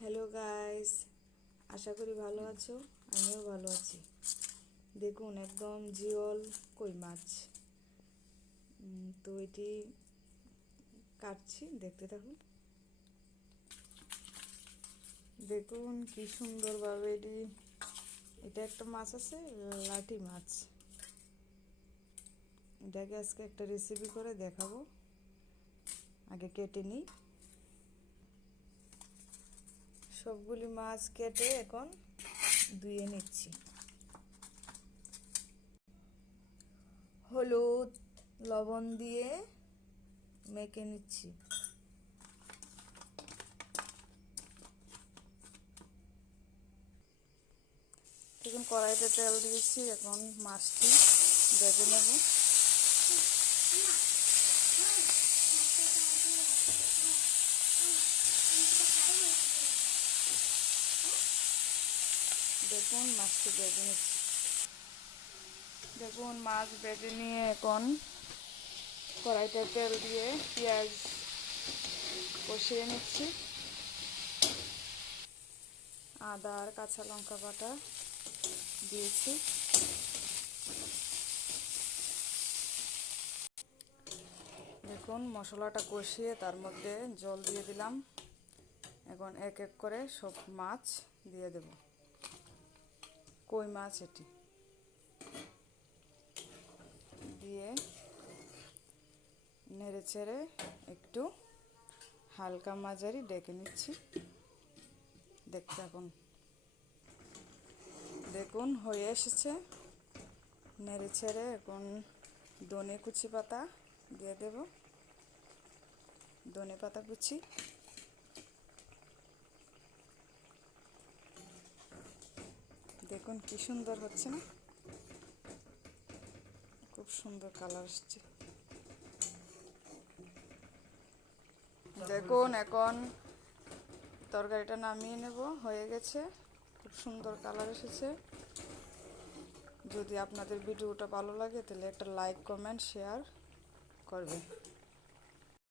Hello guys, আশা করি ভালো আছো। আমিও ভালো আছি। দেখুন একদম জিওল কই মাছ। তো এটি কাটছি, দেখতে থাকুন। দেখুন কি সুন্দরভাবে এটা একটা মাছ আছে, লাঠি মাছ। এটাকে আজকে একটা রেসিপি করে দেখাবো। আগে কেটে নিই। সবগুলি মাছ কেটে এখন ধুয়ে নিচ্ছি। হলুদ লবণ দিয়ে মেখে নিচ্ছি। এখন কড়াইতে তেল দিয়েছি, এখন মাছটি ভেজে নেব। দেখুন মাছটি ভেজে নিচ্ছি। দেখুন মাছ ভেজে নিয়ে এখন কড়াইতে তেল দিয়ে পেঁয়াজ কষিয়ে নিচ্ছি। আদা আর কাঁচা লঙ্কা বাটা দিয়েছি। দেখুন মশলাটা কষিয়ে তার মধ্যে জল দিয়ে দিলাম। এখন এক এক করে সব মাছ দিয়ে দেব। কই মাছ এটি দিয়ে নেড়ে চেড়ে একটু হালকা মাঝারি ডেকে নিচ্ছি। দেখতে দেখুন হয়ে এসেছে। নেড়ে ছেড়ে এখন ধনে কুচি পাতা দিয়ে দেব। ধনে পাতা কুচি, দেখুন কি সুন্দর হচ্ছে না? খুব সুন্দর কালার আসছে। দেখুন এখন তরকারিটা নামিয়ে নেব। হয়ে গেছে, খুব সুন্দর কালার এসেছে। যদি আপনাদের ভিডিওটা ভালো লাগে তাহলে একটা লাইক কমেন্ট শেয়ার করবেন।